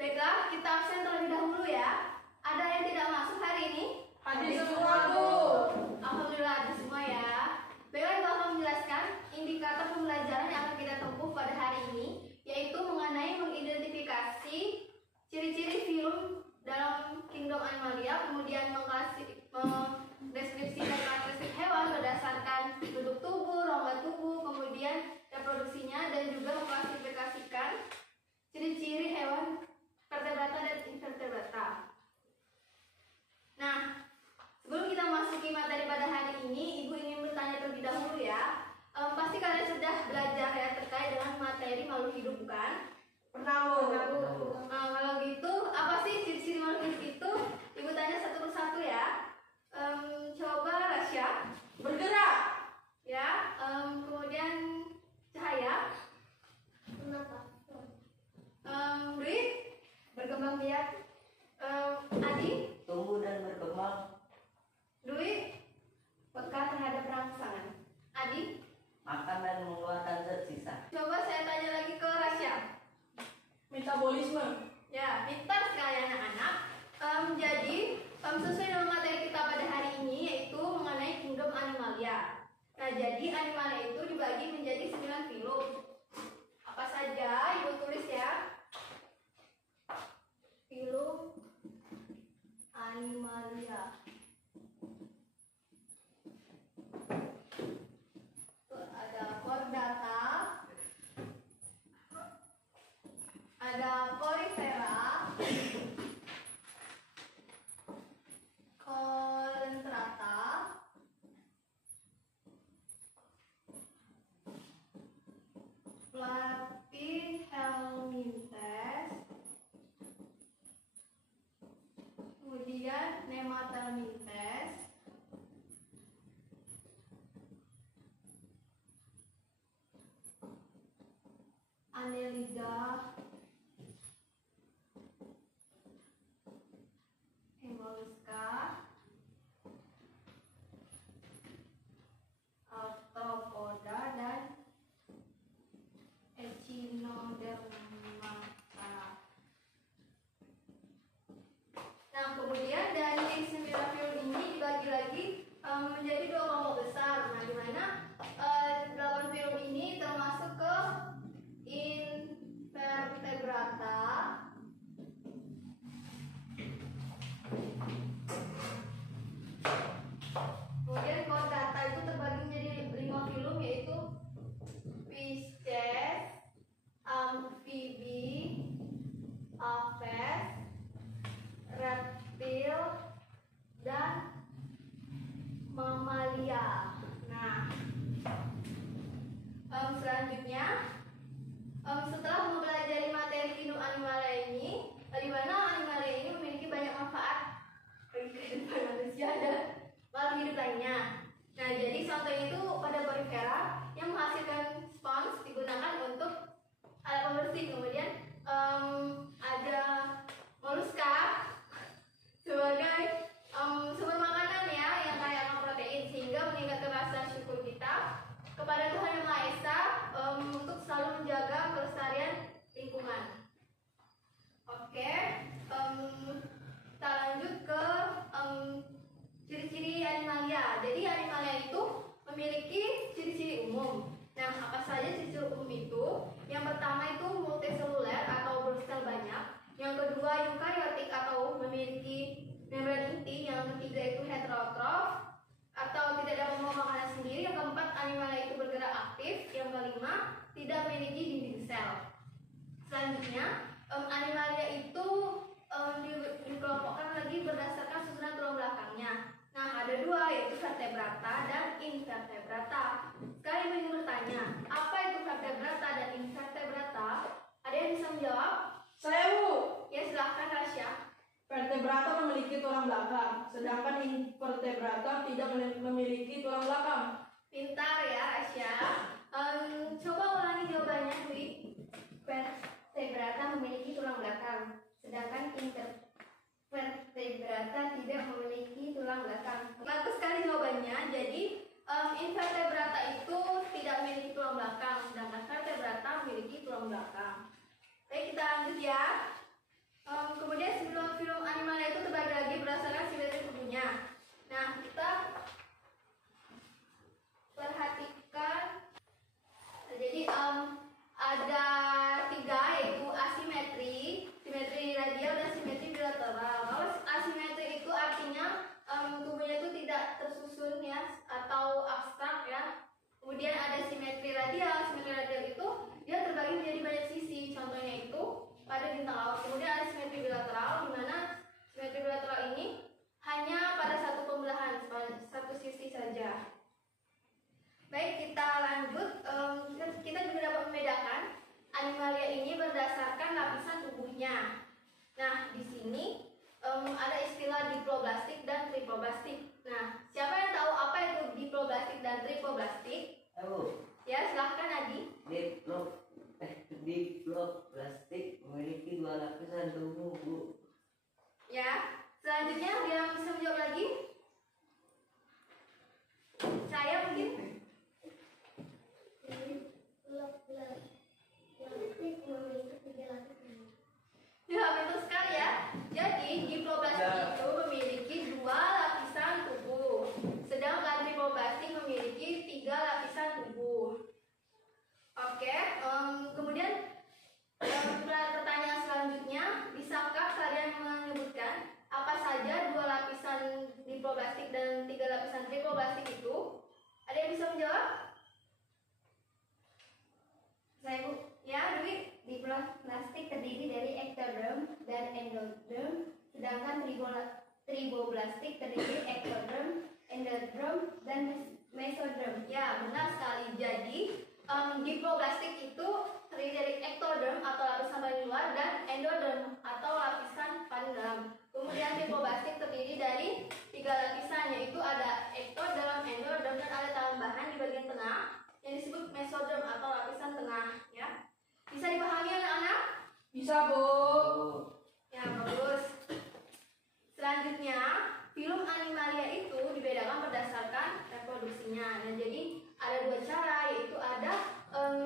Baiklah, kita absen terlebih dahulu ya. Ada yang tidak masuk hari ini? Hadir semua, Bu. Alhamdulillah hadir semua ya. Baiklah, Ibu akan menjelaskan indikator pembelajaran yang akan kita tempuh pada hari ini, yaitu mengenai mengidentifikasi ciri-ciri film dalam Kingdom Animalia, kemudian mendeskripsi dan karakteristik hewan berdasarkan bentuk tubuh, rongga tubuh, kemudian reproduksinya, dan juga mengklasifikasikan ciri-ciri hewan vertebrata dan invertebrata. Nah, sebelum kita masuki materi pada hari ini, Ibu ingin bertanya terlebih dahulu ya. Pasti kalian sudah belajar ya terkait dengan materi makhluk hidup, bukan? Pernah, Bu. Kalau gitu, apa sih ciri-ciri makhluk hidup itu? Ibu tanya satu persatu ya. Coba Rasya. Bergerak. Ya. Kemudian Cahaya. Dwi. Berkembang biak. Adi. Tumbuh dan berkembang. Dwi. Peka terhadap rangsangan. Adi. Makan dan mengeluarkan zat sisa. Coba saya tanya lagi ke Rasya. Metabolisme. Ya, pintar sekali anak-anak. Jadi, sesuai dengan materi kita pada hari ini, yaitu mengenai Kingdom Animalia. Nah, jadi Animalia itu dibagi menjadi 9 film. Apa saja? Ibu tulis ya. Film Animalia. Ada Chordata, ada Porifera, Coelenterata, Platyhelminthes, kemudian Nematelminthes, Annelida, Mollusca, Arthropoda, dan Echinodermata. Nah, kemudian dari 9 film ini dibagi lagi menjadi 2 kelompok besar. Nah, di mana 8 film ini termasuk ke invertebrata, kemudian chordata itu terbagi menjadi 5 film, yaitu Pisces, amfibi, aves, reptil, dan mamalia. Nah, selanjutnya setelah mempelajari materi Kingdom Animalia ini, di mana Animalia ini memiliki banyak manfaat bagi kehidupan manusia dan makhluk hidup lainnya. Nah, jadi contohnya itu pada Porifera yang menghasilkan spons digunakan untuk alat pembersih. Kemudian ada Mollusca sebagai sumber makanan ya yang kaya akan protein, sehingga meningkatkan rasa syukur kita kepada Tuhan Yang Maha Esa untuk selalu menjaga kelestarian lingkungan. Oke, kita lanjut ke ciri-ciri Animalia. Jadi Animalia itu memiliki ciri-ciri umum. Nah, apa saja ciri-ciri umum itu? Yang pertama itu multiseluler atau bersel banyak. Yang kedua eukariotik atau memiliki membran inti. Yang ketiga itu heterotrof atau tidak dapat membawa makanan sendiri. Yang keempat, Animalia itu bergerak aktif. Yang kelima, tidak memiliki dinding sel. Selanjutnya, Animalia itu dikelompokkan lagi berdasarkan susunan tulang belakangnya. Nah, ada 2, yaitu vertebrata dan invertebrata. Sekarang ingin bertanya, apa itu vertebrata dan invertebrata? Ada yang bisa menjawab? Saya, Bu. Ya, silahkan Rasya. Vertebrata memiliki tulang belakang, sedangkan invertebrata tidak memiliki tulang belakang. Pintar ya Rasya. Coba ulangi jawabannya, Dwi. Vertebrata memiliki tulang belakang, sedangkan invertebrata tidak memiliki tulang belakang. Bagus sekali jawabannya. Jadi invertebrata itu tidak memiliki tulang belakang, sedangkan vertebrata memiliki tulang belakang. Baik, kita lanjut ya. sini ada istilah diploblastik dan triploblastik. Nah, siapa yang tahu apa itu diploblastik dan triploblastik? Tahu. Ya, silahkan Adi. Diploplastik memiliki dua lapisan tubuh, Bu. Ya, selanjutnya ada yang bisa menjawab lagi? Saya mungkin? Ya, betul sekali ya. Jadi, diploblastik itu memiliki dua lapisan tubuh, sedangkan triploblastik memiliki tiga lapisan tubuh. Oke, kemudian pertanyaan selanjutnya, bisakah kalian menyebutkan apa saja dua lapisan diploblastik dan tiga lapisan triploblastik itu? Ada yang bisa menjawab? Saya Bu, Ya, Dwi. diploblastik terdiri dari ektoderm dan endoderm, sedangkan triboblastik terdiri ektoderm, endoderm, dan mesoderm. Ya, benar sekali. Jadi, diploblastik itu terdiri dari ektoderm atau lapisan paling luar dan endoderm atau lapisan paling dalam. Kemudian triploblastik terdiri dari tiga lapisan, yaitu ada ektoderm, endoderm, dan ada tambahan di bagian tengah yang disebut mesoderm atau lapisan tengah. Ya, bisa dipahami anak-anak? Bisa, Bu. Ya, bagus. Selanjutnya, film Animalia itu dibedakan berdasarkan reproduksinya. Nah, jadi ada dua cara, yaitu ada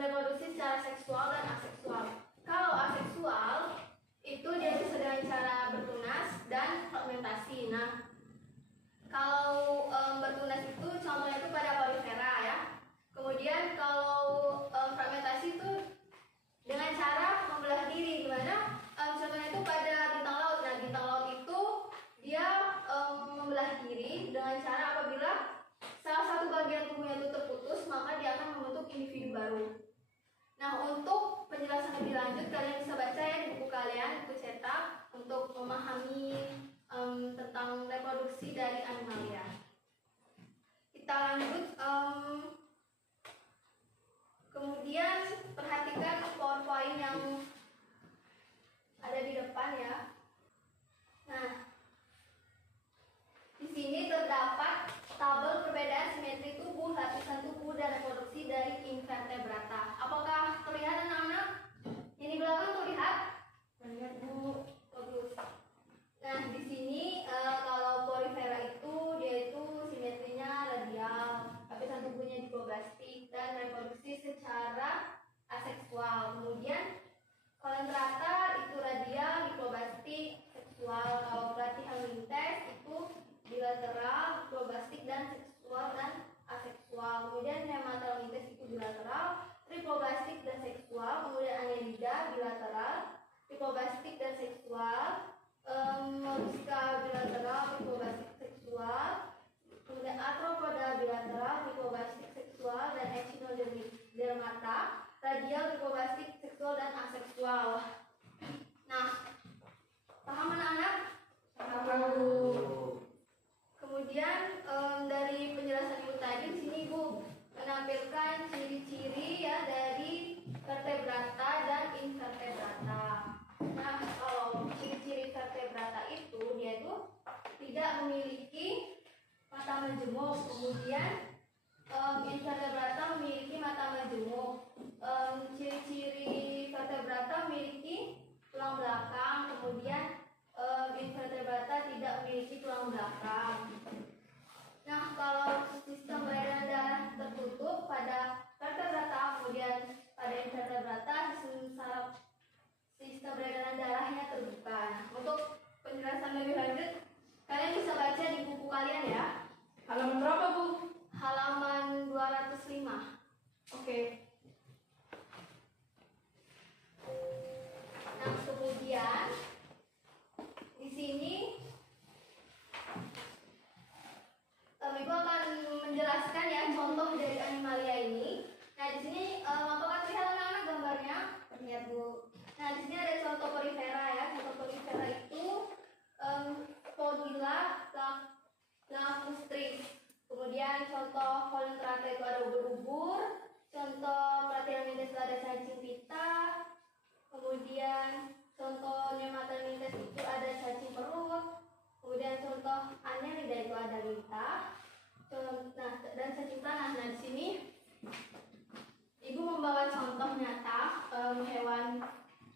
reproduksi secara seksual dan aseksual. Kalau aseksual itu dia bisa dengan cara bertunas dan fragmentasi. Nah, kalau bertunas itu contohnya itu pada porifera ya. Kemudian kalau fragmentasi itu dengan cara membelah diri, dimana contohnya itu pada bintang laut. Nah, bintang laut itu dia membelah diri dengan cara apabila salah satu bagian tubuhnya itu terputus, maka dia akan membentuk individu baru. Nah, untuk penjelasan lebih lanjut kalian bisa baca ya di buku kalian, buku cetak, untuk memahami tentang reproduksi dari animalia. Kita lanjut. Kemudian perhatikan PowerPoint yang ada di depan ya. Nah, di sini terdapat tabel perbedaan simetri tubuh, lapisan tubuh, dan reproduksi dari invertebrata. Apakah terlihat anak-anak? Ini belakang terlihat? Terlihat Bu. Bagus. Nah, di sini kalau porifera itu dia itu simetrinya radial, lapisan tubuhnya diploblastik dan reproduksi secara aseksual. Kemudian kolentrata itu radial, diploblastik, seksual. Kalau platyhelminthes itu bilateral, diploblastik dan seksual dan aseksual. Kemudian nematelminthes itu bilateral, triploblastik dan seksual. Kemudian annelida bilateral, diploblastik dan seksual. Mollusca bilateral, diploblastik seksual. Kemudian arthropoda bilateral, diploblastik seksual, dan echinodermata radial, diploblastik seksual dan aseksual. Nah, paham anak-anak? Kemudian dari penjelasan Ibu tadi di sini Ibu menampilkan ciri-ciri ya dari vertebrata dan invertebrata. Nah, kalau ciri-ciri vertebrata itu dia itu tidak memiliki mata majemuk. Kemudian invertebrata memiliki mata majemuk. Ciri-ciri vertebrata memiliki tulang belakang. Kemudian invertebrata tidak memiliki tulang belakang. Nah, kalau sistem peredaran darah tertutup pada vertebrata, kemudian pada invertebrata sistem peredaran darahnya terbuka. Nah, untuk penjelasan lebih lanjut, kalian bisa baca di buku kalian ya. Halaman berapa, Bu? Halaman 205. Oke. Nah, kemudian di sini Ibu akan menjelaskan ya contoh dari animalia ini. Nah, di sini apakah terlihat anak-anak gambarnya? Terlihat Bu. Nah, di sini ada contoh porifera ya. Contoh porifera itu Podilla lacustris. Kemudian contoh kolentrata itu ada ubur-ubur. Contoh platyhelminthes itu ada cacing pita. Kemudian contoh nematelminthes itu ada cacing Annelida itu ada Lita. Nah, dan cacing tanah. Nah, di sini Ibu membawa contoh nyata hewan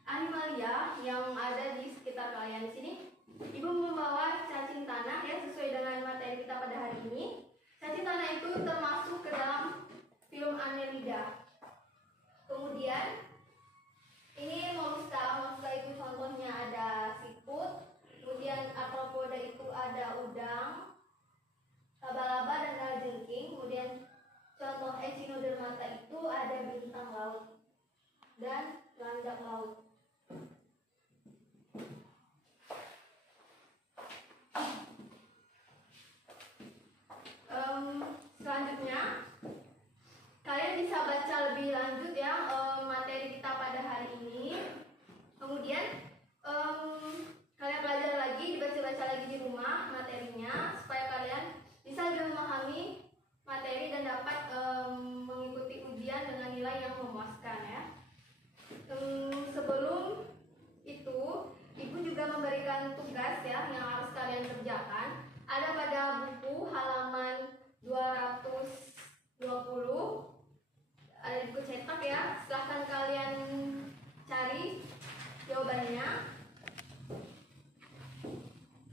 animalia yang ada di sekitar kalian. Di sini Ibu membawa cacing tanah ya, sesuai dengan materi kita pada hari ini. Cacing tanah itu termasuk ke dalam film Annelida. Kemudian ini molluska itu contohnya ada siput, kemudian arthropoda itu ada udang, laba-laba dan kalajengking. Kemudian contoh echinodermata itu ada bintang laut dan landak laut. Selanjutnya kalian bisa baca lebih lanjut ya materi kita pada hari ini. Kemudian kalian belajar lagi, dibaca-baca lagi di rumah materinya supaya kalian bisa lebih memahami materi dan dapat mengikuti ujian dengan nilai yang memuaskan ya. Sebelum itu, Ibu juga memberikan tugas ya yang harus kalian kerjakan. Ada pada buku halaman 220, ada di buku cetak ya. Silahkan kalian cari jawabannya.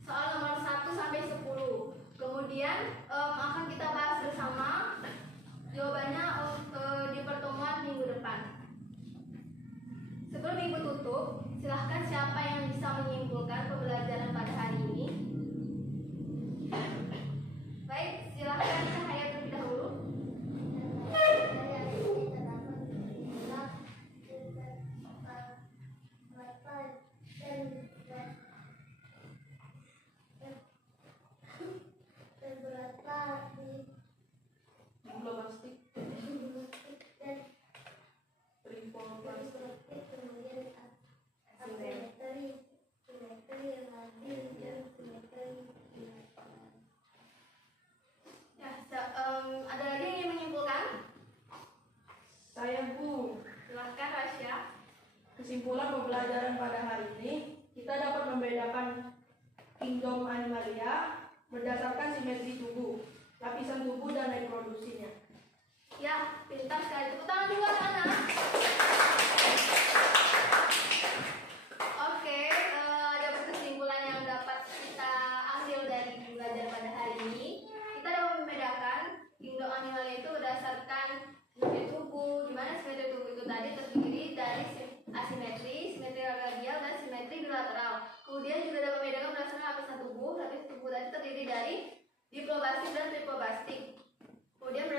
Soal nomor 1 sampai 10. Kemudian akan kita bahas bersama jawabannya di pertemuan minggu depan. Sebelum Ibu tutup, silahkan siapa yang bisa menyimpulkan pembelajaran pada hari ini. Baik, silahkan Cahaya terlebih dahulu. Plastik, tripol plastik. Ya, ada lagi yang ingin menyimpulkan? Saya Bu. Silahkan Rasya. Kesimpulan pembelajaran pada hari ini, kita dapat membedakan kingdom animalia berdasarkan simetri tubuh, lapisan tubuh dan reproduksinya. Ya, pintar sekali. Tepuk tangan dulu anak-anak. Oke, ada kesimpulan yang dapat kita ambil dari belajar pada hari ini. Kita dapat membedakan kingdom animalia itu berdasarkan simetri tubuh, di mana simetri tubuh itu tadi terdiri dari asimetri, simetri radial, dan simetri bilateral. Kemudian juga dapat membedakan berdasarkan lapisan tubuh. Lapisan tubuh tadi terdiri dari diploblastik dan triploblastik. Kemudian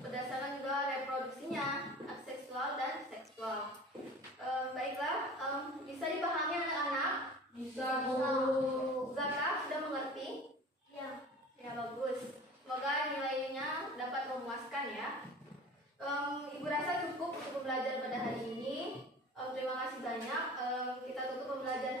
berdasarkan juga reproduksinya, aseksual dan seksual. Baiklah, bisa dipahami anak-anak? Bisa Bu. Zaka sudah mengerti? Ya. Ya, bagus. Semoga nilainya dapat memuaskan ya. Ibu rasa cukup untuk belajar pada hari ini. Terima kasih banyak. Kita tutup pembelajaran